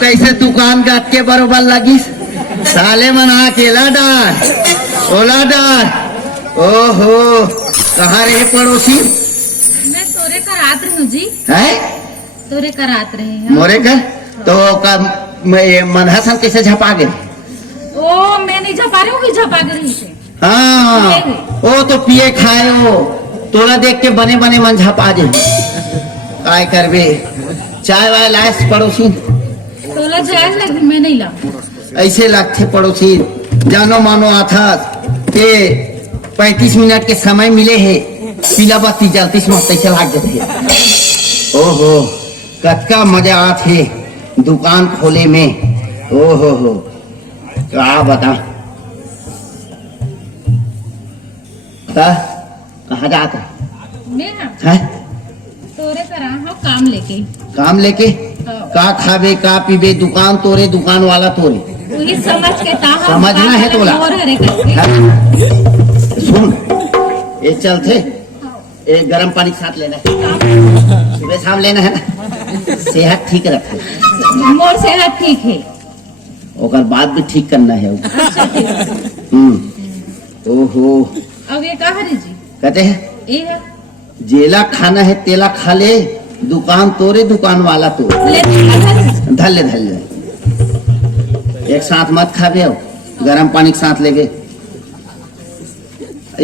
कैसे दुकान का के बरोबर लगी साले मना केला डार ओला डार। ओहो कहाँ रहे पड़ोसी? मैं तोरे का रात रही हूँ जी। है तोरे का रात रहे हैं। मोरे का तो मनहसन कैसे झपा गए? ओ मैं नहीं झपा रही हूँ कि झपा गई से। हाँ वो तो पिए खाए हो तोला देख के बने बने मन झपा दे। काय करबे चाय वाय लाए पड़ोसी? तोला चाय लगी मैं नहीं ला। ऐसे लगते पड़ोसी जानो मानो आता के 35 मिनट के समय मिले है पीला बत्ती जलती कैसे लाग जाते। ओहो कतका मजा आते दुकान खोले में। ओहो हो क्या बता कहाँ जाता मैं है? तोरे तरह हाँ काम लेके। काम लेके का खाबे का पीबे दुकान तोरे दुकान वाला तोरे वही समझ के समझना है तोला। सुन ये चलते एक गर्म पानी के साथ लेना है सुबह शाम लेना है ना सेहत ठीक रखे। मोर सेहत ठीक है ओकर बाद भी ठीक करना है। ओहो अब ये कहा रे जी कहते हैं ये है जेला खाना है तेला खा ले दुकान तोरे दुकान वाला तो धल ले एक साथ मत खाबे गरम पानी के साथ लेके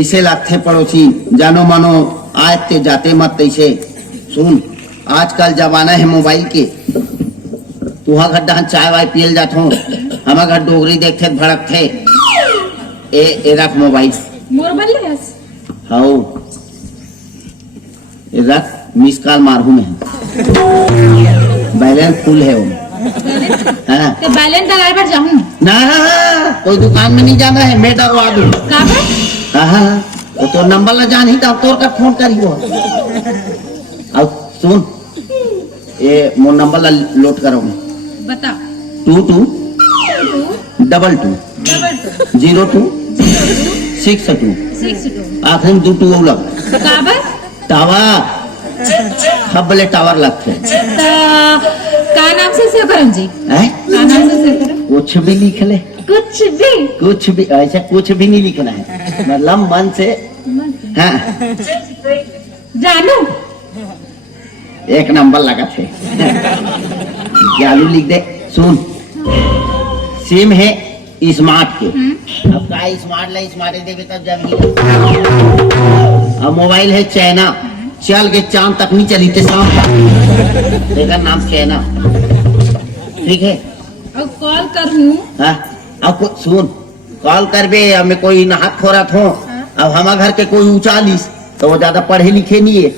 ऐसे लगते पड़ोसी जानो मानो आते जाते मत ऐसे। सुन आजकल जमाना है मोबाइल के तुहा घर डहान चाय वाय पियल जात हो हमार घर डोगरी देखते भड़क थे ए रख मोबाइल मोर बल्ले हाउ ए रख मिस कॉल मारू में बैलेंस फुल है वो। हाँ तो बैलेंस लगाए पर जाऊँ ना कोई दुकान में नहीं जाना है मैं डरवा दूँ। हाँ तो नंबर ला जान ही तब तोड़ कर फोन करी वो। अब सुन ये मोर नंबर ला लोड करो बता 222222 आखिर में 2 लग टावर खबले टावर लगते का नाम से सेव करम जी है का नाम से सेव करम कुछ भी लिख ले कुछ भी ऐसा कुछ भी नहीं लिखना है मतलब मन से। हाँ जानू एक नंबर लगा थे जालू लिख दे। सुन सिम है स्मार्ट के अब का स्मार्ट देवे तब जब अब मोबाइल है चाइना चल के चांद तक नहीं चली थे शाम तक देखा नाम चाइना ठीक है। अब कॉल करूँ हाँ अब सुन कॉल कर बे अब मैं कोई नहात खोरा थो अब हमारे घर के कोई ऊंचा लिस तो वो ज्यादा पढ़े लिखे नहीं है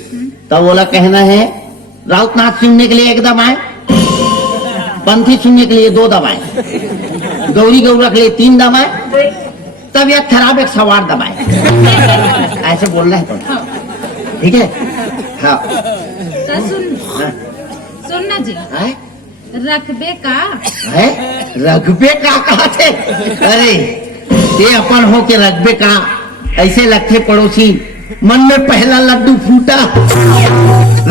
तब बोला कहना है राउत नाथ सुनने के लिए 1 दबाए पंथी सुनने के लिए 2 दबाए गौरी गौरा के लिए 3 दबाए तब यह खराब 108 दबाए ऐसे बोलना है तो ठीक है। हाँ सुन ना जी रखबे का है रखबे का कहा थे अरे ये अपन हो के रखबे का ऐसे लगते पड़ोसी मन में पहला लड्डू फूटा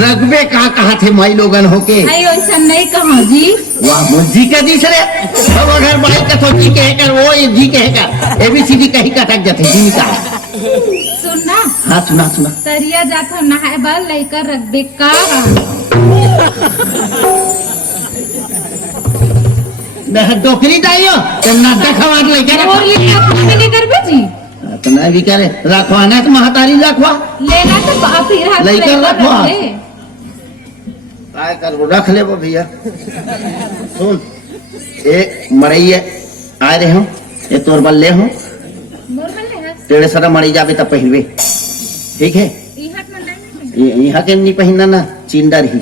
रखबे का कहा थे माई लोगन हो के ऐसा नहीं कहा जी वाह मुझी का दूसरे अब अगर भाई का तो जी कहकर वो जी कहकर ABCD कहीं कटक जाते जी का सुनना। हाँ सुना तरिया जाकर नहाए बाल लेकर रखबे का डोकरी डाइयो तो नाटक हमार लेकर और ये लेकर भेजी तो नहीं भी करे रखवाना तो महतारी रखवा लेना तो बाप ही हाथ लेकर रखवा ले काय कर रख ले वो भैया। सुन ए मरई आए रहे हो ये तोर बल्ले हो मोर बल्ले है तेरे सरा मरी जाबे तब पहिरबे ठीक है। यहाँ के नहीं पहनना ना चिंडर ही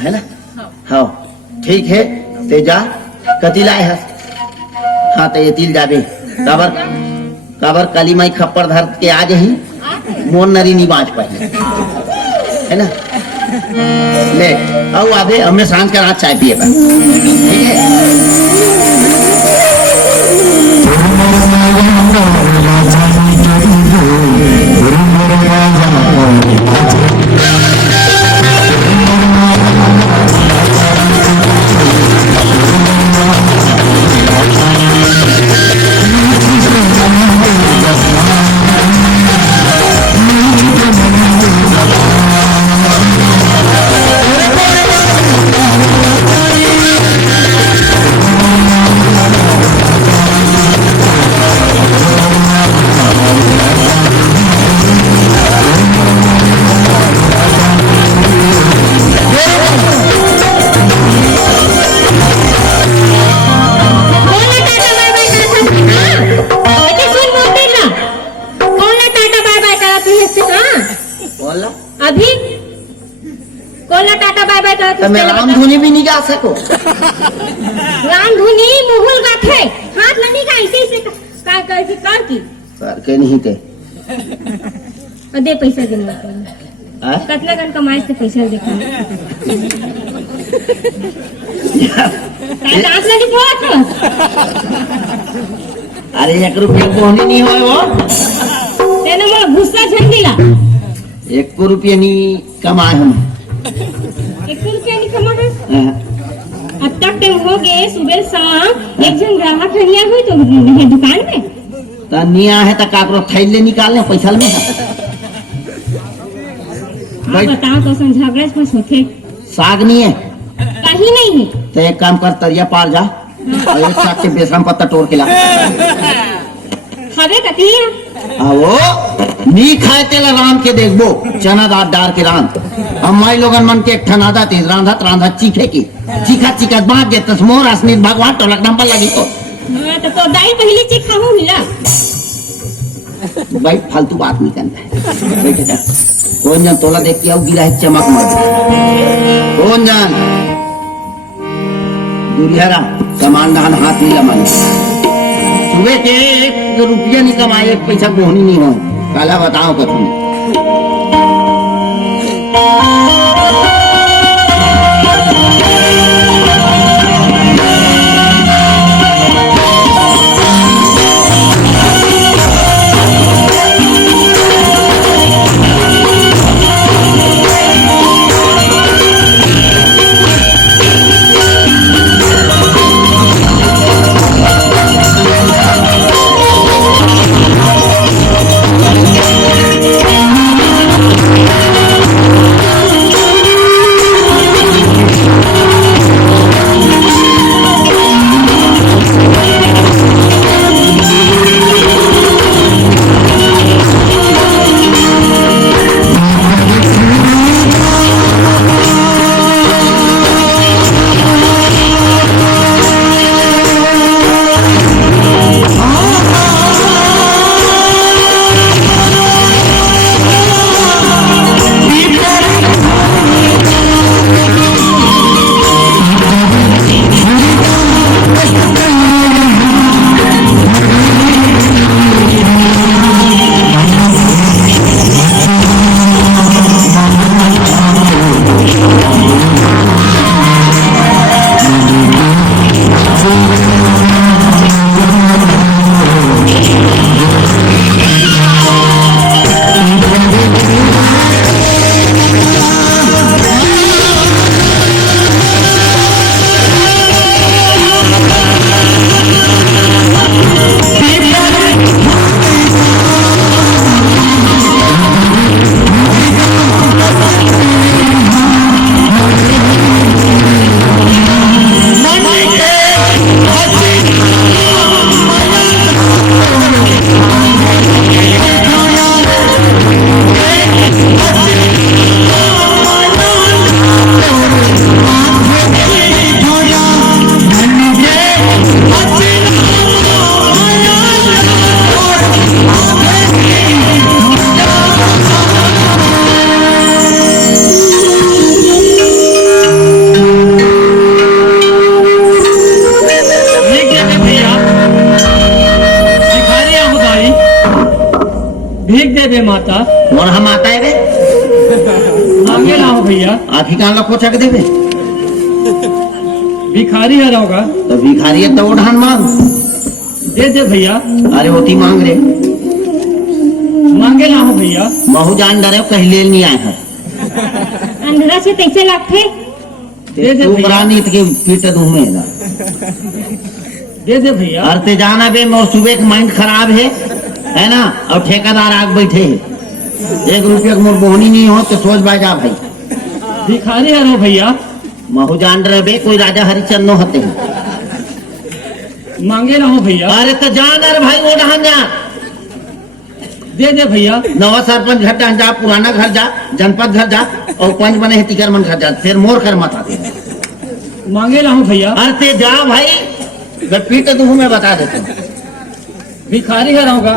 है ना। हाँ ठीक है ते जा कति लाए हस हाँ तो ये तिल जाबे काबर काली माई खप्पर धर के आ जही मोन नरी निबाज पाए है ना। ले आओ आधे हमें सांझ का रात चाय पिए ठीक है। तो तो मैं राम धुनी भी नहीं गा सको। राम धुनी मुहुल गाथे हाथ लनी का ऐसे का कर की कर के नहीं थे दे पैसा देना कतला गन कमाए से पैसा देखा डांस लगी बहुत अरे 1 रुपया कोहनी नहीं होए वो तेने मोला गुस्सा झन दिला 1 रुपया नहीं कमाए हम 1 रुपया नहीं कमाए अब तक टाइम हो गए सुबह शाम एक जन ग्राहक नहीं हुई तो दुकान में तनिया है तो काकरो थैले निकालने पैसा में आप बताओ तो झगड़ा कुछ होते साग नहीं है कहीं नहीं है तो एक काम कर तरिया पार जा और एक साग के बेसम पत्ता तोड़ के ला खावे कतिया वो नी खाए तेला राम के देखबो चना दाल डार के राम अम्माई लोगन मन के एक ठनादा ती रांधत रांधत चीखे की चीखा बांट दे तस्मोर असनित भगवान टोलक नंबर लगी तो दाई पहली चीखा हो मिला भाई फालतू बात नहीं करना है कौन जान तोला देख के आओ गिरा है चमक मर कौन जान दुरिहरा सामान दान हाथ नहीं लमान सुबह के 1 रुपया नहीं कमाए 1 पैसा बोहनी नहीं हो काला बताओ कथू दे माता और हम आता है रे मांगे लाओ भैया आखी कान लखो चक देवे भिखारी है रहोगा तो भिखारी है तो ढान मांग दे भैया अरे होती मांग रे मांगे लाओ भैया महू जान डरे कहीं ले नहीं आए हैं अंधेरा से कैसे लगते दे भैया के पीट दूं में ना दे भैया अरते जाना बे मोर सुबह का माइंड खराब है ना और ठेकेदार आग बैठे है 1 रुपया मोर बोहनी नहीं हो तो सोच बाजा भाई भिखारी है रो भैया महू जान रहे बे कोई राजा हरिचंद होते हैं मांगे लाओ भैया अरे तो जान अरे भाई वो ढान जा दे भैया नवा सरपंच घर जा पुराना घर जा जनपद घर जा और पंच बने है तिकर मन घर जा फिर मोर कर मत आते मांगे लाओ भैया अरे ते जा भाई मैं पीट दूं मैं बता देता हूँ भिखारी है रहोगा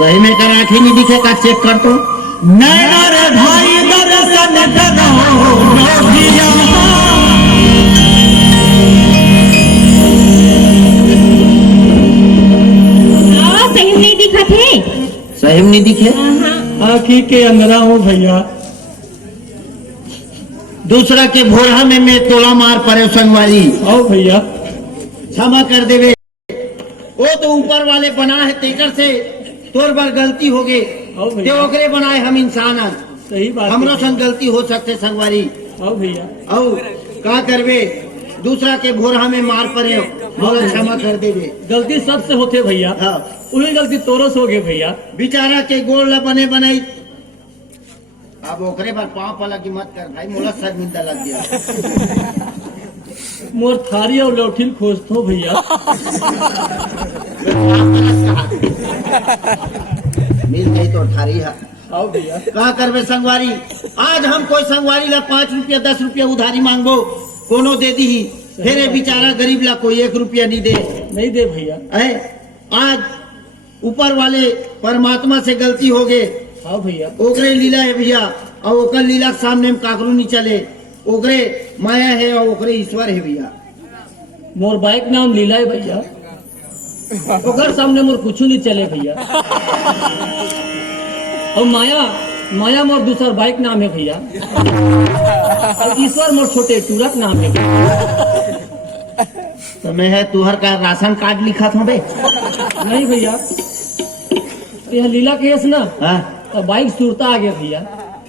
सही में कर आंखें नहीं दिखेगा, चेक कर तो। नैना रे भाई दर्शन करो नौकिया। सही नहीं दिखा थे। सही में नहीं दिखे, आँखी के अंदरा हूँ भैया। दूसरा के भोरा में मैं तोला मार परे संगवारी। आओ भैया। क्षमा कर देवे, वो तो ऊपर वाले बना है तेकर से तोर बार गलती हो गई। आओ भैया। ते ओकरे बनाए हम इंसान हैं। सही बात हमरो है। संग गलती हो सकते संगवारी। आओ भैया। औ का करवे, दूसरा के भोरा में मार परे, मगर क्षमा कर देवे। गलती सबसे होते भैया। हाँ, वही गलती तोरो से हो गई भैया। बेचारा के गोड़ ला बने बनाई। अब ओकरे बार पाँव पला की मत कर भाई, मोला शर्मिंदा लग गया। मोर थारी और लौठिल खोजतो भैया। मिल गई तो ठारी है। आओ भैया। कहा करवे संगवारी, आज हम कोई संगवारी ला 5 रुपया 10 रुपया उधारी मांगो, कोनो दे दी ही, फिर ये बेचारा गरीब ला कोई 1 रुपया नहीं दे। नहीं दे भैया। आज ऊपर वाले परमात्मा से गलती हो गए। आओ भैया। ओकरे लीला है भैया, और ओकर लीला के सामने में काकरू नहीं चले। ओकरे माया है और ओकरे ईश्वर है भैया। मोर बाइक नाम लीला है भैया। ओकर सामने मोर कुछ नहीं चले भैया। और माया मोर दूसर बाइक नाम है भैया। और ईश्वर मोर छोटे टूरक नाम है। तो मैं है तुहर का राशन कार्ड लिखा था बे। नहीं भैया, यह लीला केस ना। हाँ तो बाइक सुरता आ गया भैया।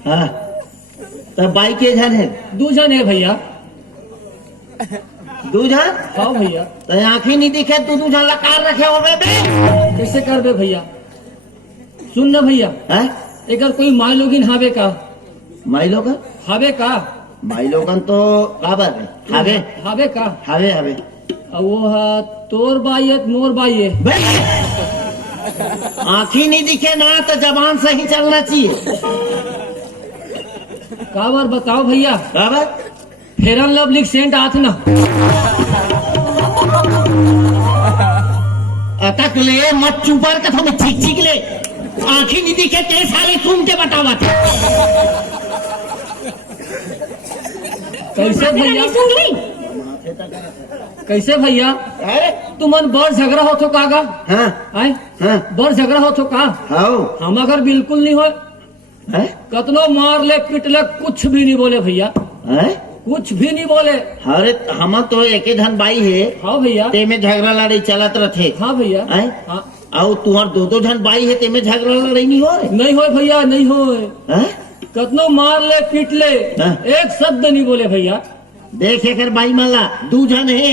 हाँ, तो बाइक के जन है, 2 जन है भैया। 2 जन। हाँ भैया। तो आंखें नहीं दिखे, 2 जन लकार रखे हो बे। कैसे कर बे भैया? सुन ना भैया, हैं? एक कोई माई लोगिन हावे का। माई लोगन, हावे का। माई लोगन तो काबर है, हावे हावे का। हावे हावे। और वो है तोर बाई है मोर बाई है। आंखें नहीं दिखे ना तो जबान सही चलना चाहिए। काबर बताओ भैया। काबर फेरन लवली सेंट आथ ना। अटक ले मत, चुपर का थोड़ा ठीक ठीक ले। आंखें नहीं दिखे तेरे साले सुन के बतावा था। कैसे भैया? नहीं सुन गई। कैसे भैया? अरे तुमन बड़ झगड़ा हो तो कागा? हाँ आए हाँ बड़ झगड़ा हो तो का? हाँ हम अगर बिल्कुल नहीं हो, हैं? कतनो मार ले पिट ले कुछ भी नहीं बोले भैया। हैं? कुछ भी नहीं बोले। अरे हम तो एक ही धन बाई है, हाँ भैया। ते में झगड़ा लड़ाई चलत रहे। हाँ भैया। हैं? हाँ। और तुहार 2 जन बाई है, ते में झगड़ा लड़ाई नहीं हो। नहीं हो भैया, नहीं हो। हैं? कतनो मार ले पीट ले, हाँ। एक शब्द नहीं बोले भैया। देखे कर बाई माला 2 जन है,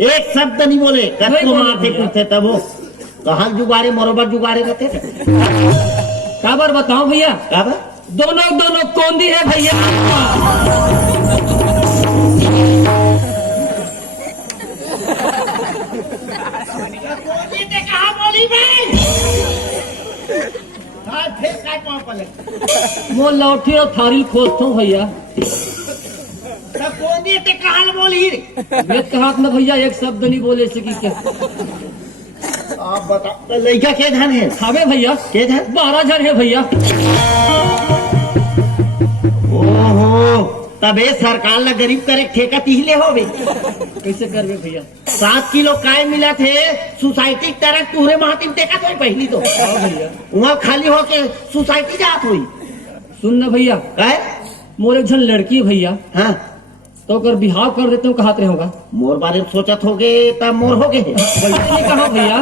एक शब्द नहीं बोले। नहीं कत्तो बोले मारते भैया। पीटते तब वो कहाँ जुगाड़े मरोबर जुगाड़े रहते थे। काबर बताओ भैया? काबर दोनों कौन दी है भैया? कहा बोली भाई? हाँ, फिर काय पाँव पलट। वो लौठी और थारी खोजता भैया। तब कोनी ते कहा बोली रे? वेद कहा ना भैया, एक शब्द नहीं बोले से की क्या? आप बताओ, तो लड़का के धन है? खावे भैया। के धन? 12 जन है भैया। ओहो, तबे सरकार ला गरीब करे ठेका तिहले होवे। कैसे करवे भैया? 7 किलो काय मिला थे सोसाइटी की तरह तुहरे महातिम देखा तो पहली तो हाँ भैया। वहाँ खाली होके सोसाइटी जात हुई। सुन ना भैया, काय? मोर एक जन लड़की है भैया, हाँ, तो अगर बिहाव कर देते हो कहाते होगा? मोर बारे में सोचत होगे तब मोर होगे। वैसे नहीं कहा भैया।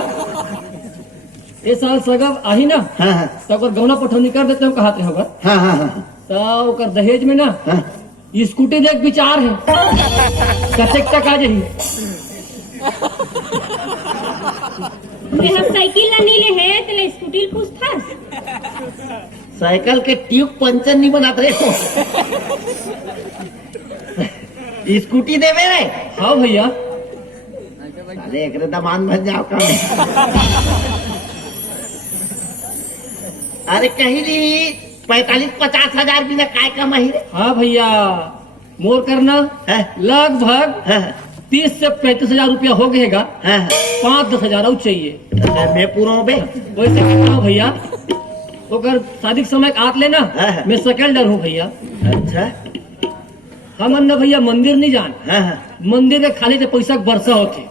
ये साल सगब आही ना, हाँ हाँ तो अगर गौना पठौनी कर देते हो कहाते होगा? हाँ हाँ हाँ तो ओकर दहेज में ना हाँ। स्कूटी देख विचार है, कतेक तक आ जाही। हम साइकिल ला नीले है तो स्कूटी पूछता। साइकिल के ट्यूब पंचर नहीं बनाते रे तो स्कूटी देवे रे। हाँ भैया। अरे एक दमान बन जाओ का। अरे कहीं नहीं 45-50 हजार बिना काय कमाई रे। हाँ भैया, मोर करना हैं? लगभग हैं? 30 से 35,000 रुपया हो गएगा। हाँ हाँ 5-10 हजार और चाहिए। मैं पूरा हूँ बे। वैसे कहता हूँ भैया, अगर शादी के समय आत लेना, हाँ। मैं सेकेंडर हूँ भैया। अच्छा हम न भैया मंदिर नहीं जान, हाँ हाँ मंदिर के खाली से पैसा के वर्षा होते।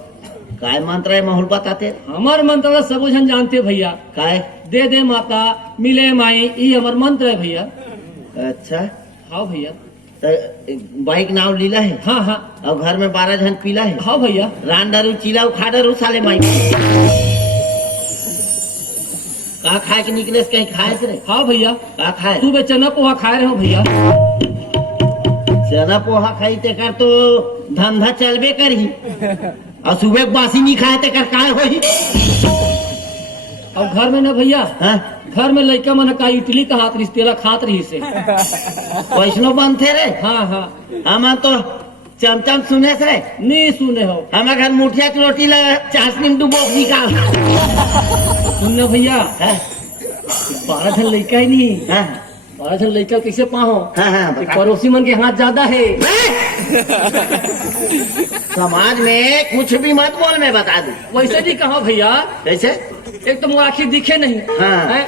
काय मंत्र है माहौल बताते हमार मंत्र सब जन जानते भैया। काय दे दे माता मिले माई, ये हमार मंत्र है भैया। अच्छा हाँ भैया। तो बाइक नाव लीला है हाँ हाँ और घर में 12 जन पीला है। हाँ भैया। रान डारू चिला उखा डारू साले माई कहा खाए के निकले से कहीं खाए से रे। हाँ भैया। कहा खाए तू बे चना पोहा खाए रहे हो भैया। चना पोहा खाई ते कर तो धंधा चलबे करी और सुबह बासी नहीं खाए ते कर काय होई। और घर में ना भैया, हाँ घर में लड़का मन का इडली का हाथ रिश्तेला खात रही से। वैष्णव बनते रे। हाँ हाँ हम तो चमचम सुने से नहीं सुने हो। हमारे घर मुठिया की रोटी लगा चाशनी में डुबो निकाल। सुनना भैया, हाँ 12 जन लड़का ही नहीं, हाँ 12 जन लड़का कैसे पाहो। हाँ हाँ बता। पड़ोसी मन के हाथ ज्यादा है। समाज में कुछ भी मत बोल मैं बता दूं। वैसे नहीं कहो भैया, कैसे एक तो मुझे आखिर दिखे नहीं हाँ। है?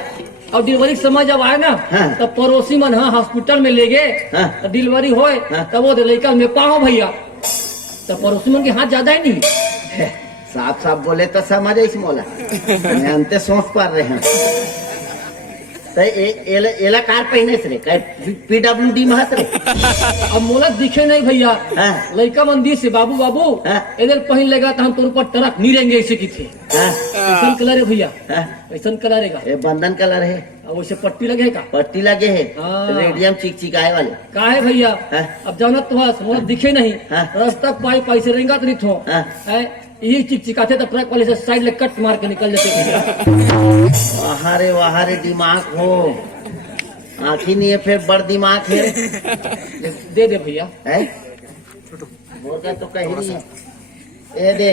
और डिलीवरी के समय जब आए ना, हाँ। तब पड़ोसी मन हाँ हॉस्पिटल में ले गए, हाँ। तब डिलीवरी होए, हाँ। तब वो लड़का में पाओ भैया, तब पड़ोसी मन के हाथ ज्यादा ही नहीं। साफ साफ बोले तो समझ इस मोला मैं अंते सोच पा रहे हैं। तो एला कार पहने से रे काय PWD महत रे। अब मोला दिखे नहीं भैया। हाँ। लड़का मंदिर से बाबू बाबू हाँ। इधर पहन लेगा तो हम तोर ऊपर ट्रक नहीं रहेंगे ऐसे की थे। हाँ ऐसा कलर है भैया, हाँ ऐसा कलर है। ये बंधन कलर है, और वैसे पट्टी लगेगा। पट्टी लगे है हाँ। रेडियम चिकचिकाए वाले। का है भैया, हाँ। अब जानत तो मोला दिखे नहीं, हाँ। रास्ता पाई पाई से रेंगा तो नहीं थो हाँ। यही चिकचिकाते तो ट्रक वाले से साइड ले कट मार के निकल जाते भैया। वहाँ रे दिमाग हो आखिर नहीं है फिर बड़ दिमाग है। दे दे भैया। है बोल का तो कहीं नहीं है। ये दे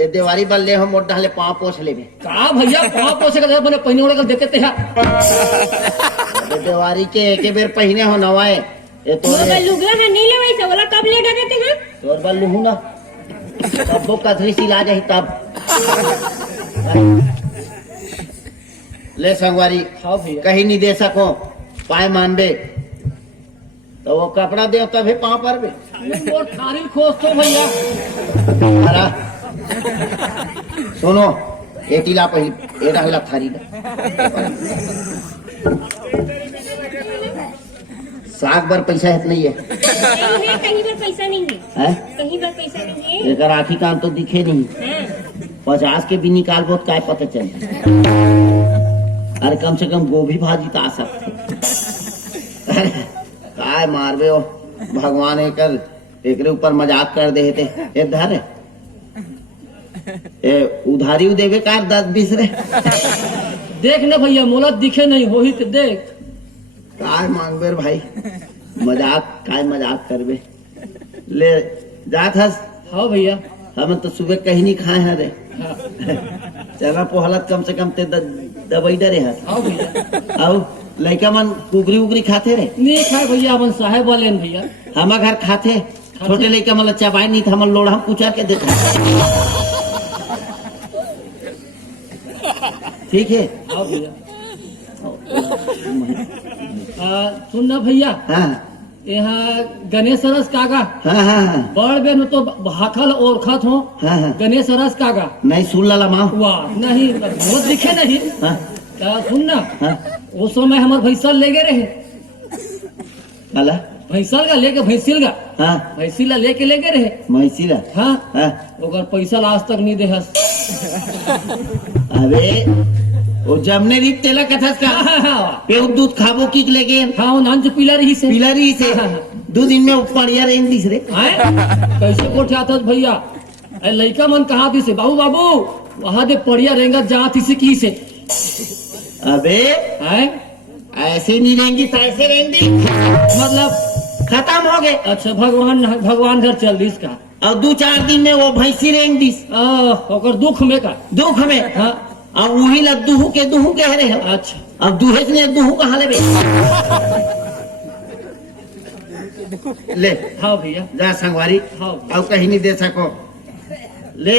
ये देवारी बल ले हम मोट डाले पाँव पोछ ले का भैया पाँव पोछे का मैंने पहने वाले का देते थे। देवारी के एक बेर पहने हो नवाए ये तो लुगला है नहीं ले वैसे वाला कब ले देते हैं। तोर बल लूहू ना तब वो कथरी सिला जाही तब ले संगवारी। हाँ भैया। कहीं नहीं दे सको पाए मानबे तो वो कपड़ा दे तभी पाँव पर बे। वो थारी खोज तो भैया। अरा सुनो ये टीला पहली ये रहला थारी का साग बर पैसा है नहीं है। नहीं है, कहीं पर पैसा नहीं है, हैं? कहीं पर पैसा नहीं है। एक आखी काम तो दिखे नहीं। हाँ। 50 के भी निकाल बहुत काय पता चले। अरे कम से कम गोभी भाजी तो आ सकते। काय मारबे हो भगवान एकरे ऊपर मजाक कर दे थे ये धर ए उधारी देवे कार 10-20 रे। देख ना भैया मोला दिखे नहीं हो ही तो देख। काय मांगबे रे भाई मजाक काय मजाक करबे ले जात हस। हाँ भैया। हम तो सुबह कहीं नहीं खाए हैं रे। हाँ। चना पोहलत कम से कम ते दवाई डरे हस। हाँ भैया। और लड़का मन कुगरी उगरी खाते रे नहीं खाए भैया, अपन साहेब वाले हैं भैया। हम घर खाते छोटे लड़का मतलब चबाई नहीं था हम लोड़ा हम पूछा के देते। ठीक है। हाँ भैया। सुन ना भैया, हाँ यहाँ गणेश रस कागा हाँ हाँ हाँ बड़ बे में तो भाखल ओरखत हो। हाँ हाँ गणेश रस कागा नहीं सुन ला माँ। वाह नहीं वो दिखे नहीं। हाँ क्या सुन ना, हाँ उस समय हमारे भैंसल ले गए रहे, काला भैंसल का लेके भैंसिल का हाँ भैंसिला लेके ले गए रहे। मैसी ला हाँ हाँ ओकर पैसा आज तक नहीं दे हस। अरे वो जमने रीत तेला कथस का पेउ दूध खाबो की लेके हाँ वो नान जो पीला रही से पिला रही से 2 दिन में ऊपरिया रेंग दिस रे। कैसे कोठे आता भैया। अरे लड़का मन कहा थी से बाबू बाबू वहां दे पड़िया रहेगा जहाँ थी से की से। अबे हैं ऐसे नहीं रहेंगी तो ऐसे रहेंगी मतलब खत्म हो गए। अच्छा भगवान घर चल दी इसका और 2-4 दिन में वो भैंसी रेंग दिस ओकर दुख में का दुख में। हाँ अब वही ला दुहू के दुहू कह रहे हो। अच्छा अब दुहेज ने दुहू कहाँ ले ले हाँ भैया जा संगवारी हाँ। अब कहीं नहीं दे सको ले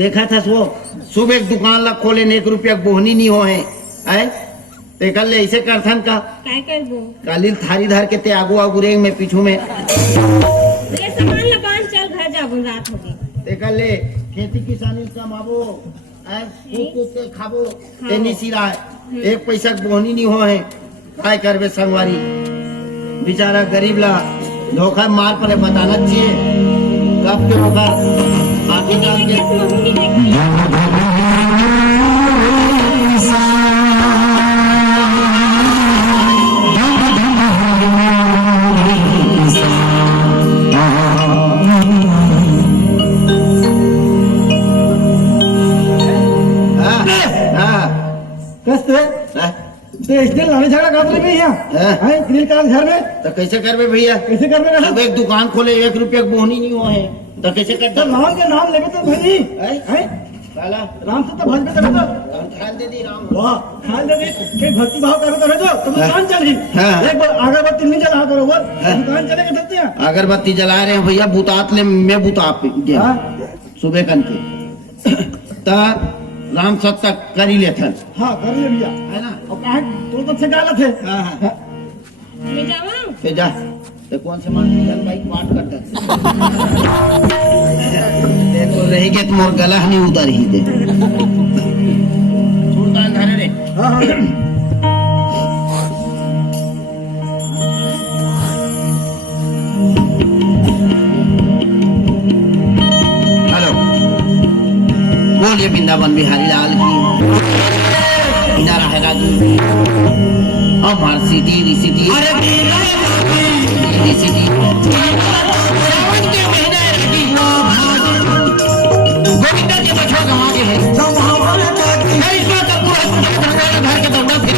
देखा था वो सुबह एक दुकान ला खोले ने 1 रुपया बोहनी नहीं हो है ते कल ले ऐसे करथन का काय करबो कालिल थारी धर के ते आगू आगू रेंग में पीछू में ये सामान ला बांध चल घर जाबो रात हो गई ते कल ले खेती किसानी कमाबो कूद कूद के खाबो ते नहीं सिरा 1 पैसा बोहनी नहीं हो है काय करबे संगवारी बेचारा गरीब ला धोखा मार पर बताना चाहिए कब के होगा आगे डाल के मम्मी देखी इसने लड़ाई झगड़ा कर रही भैया हैं ग्रिल का घर में तो कैसे करबे भैया कैसे कर रहे अब एक दुकान खोले 1 रुपया बोहनी नहीं हुआ है तो कैसे करते राम के नाम लेके तो भाई हैं साला राम से तो भजबे करे तो ख्याल दे दी राम वाह ख्याल दे के भक्ति भाव करे तो भेजो तुम दुकान चली एक बार अगरबत्ती नहीं जला करो वो दुकान चले के चलते हैं अगरबत्ती जला रहे हैं भैया बुतात ले मैं बुता सुबह कन के ता राम सत्ता कर ही लेथन हाँ कर ले भैया है ना और कहा तो तब से गालत है हाँ ले जावा फिर जा तो कौन से मान चल भाई पाठ करता देखो रही के तुम और गला नहीं उतर ही दे छोड़ता अंधारे रे हाँ हाँ हेलो बोलिए वृंदावन बिहारी लाल की बिना रहेगा जी हमार सिटी रिसिटी रिसिटी गोविंदा के बछड़ा गंवा के है घर के दौड़ा फिर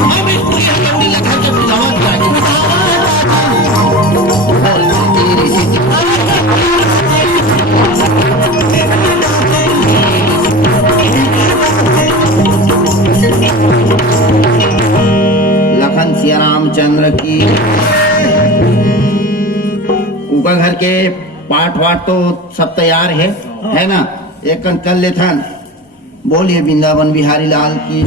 हम इस पूरी हल्दी लगा के बुलावा लखन सिया रामचंद्र की ऊपर घर के पाठ वाट तो सब तैयार है ना एक कर लेथन बोलिए वृंदावन बिहारी लाल की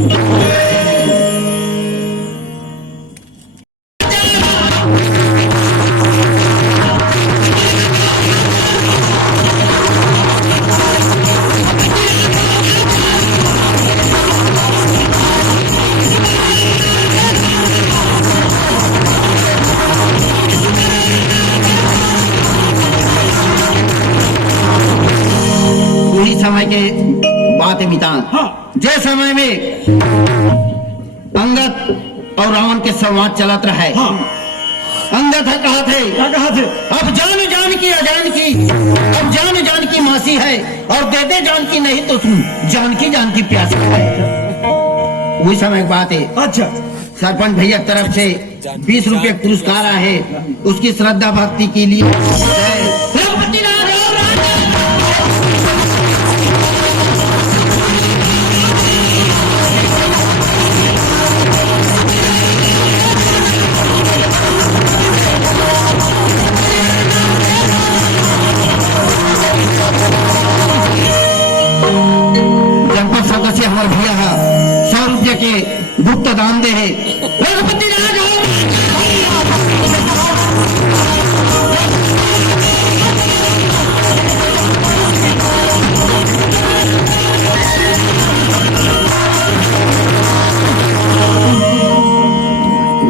पूरी समय के बातें बितान जे समय में अंगद और रावण के संवाद चलत रहे अंगद है कहा थे अब जान जान की अजान की अब जान जान की मासी है और दे दे जान की नहीं तो सुन जान की प्यासी है वही समय की बात है अच्छा सरपंच भैया की तरफ से 20 रुपये पुरस्कार है उसकी श्रद्धा भक्ति के लिए जनपद सदस्य हमारे भैया है 100 रुपये के गुप्त दान दे है रघुपति राज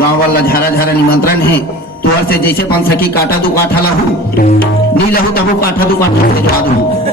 गाँव वाला झारा झारा निमंत्रण है तुअर से जैसे 5 सखी काटा 2 काठा लहू नहीं लहू तब वो काठा 2 काठा भिजवा दू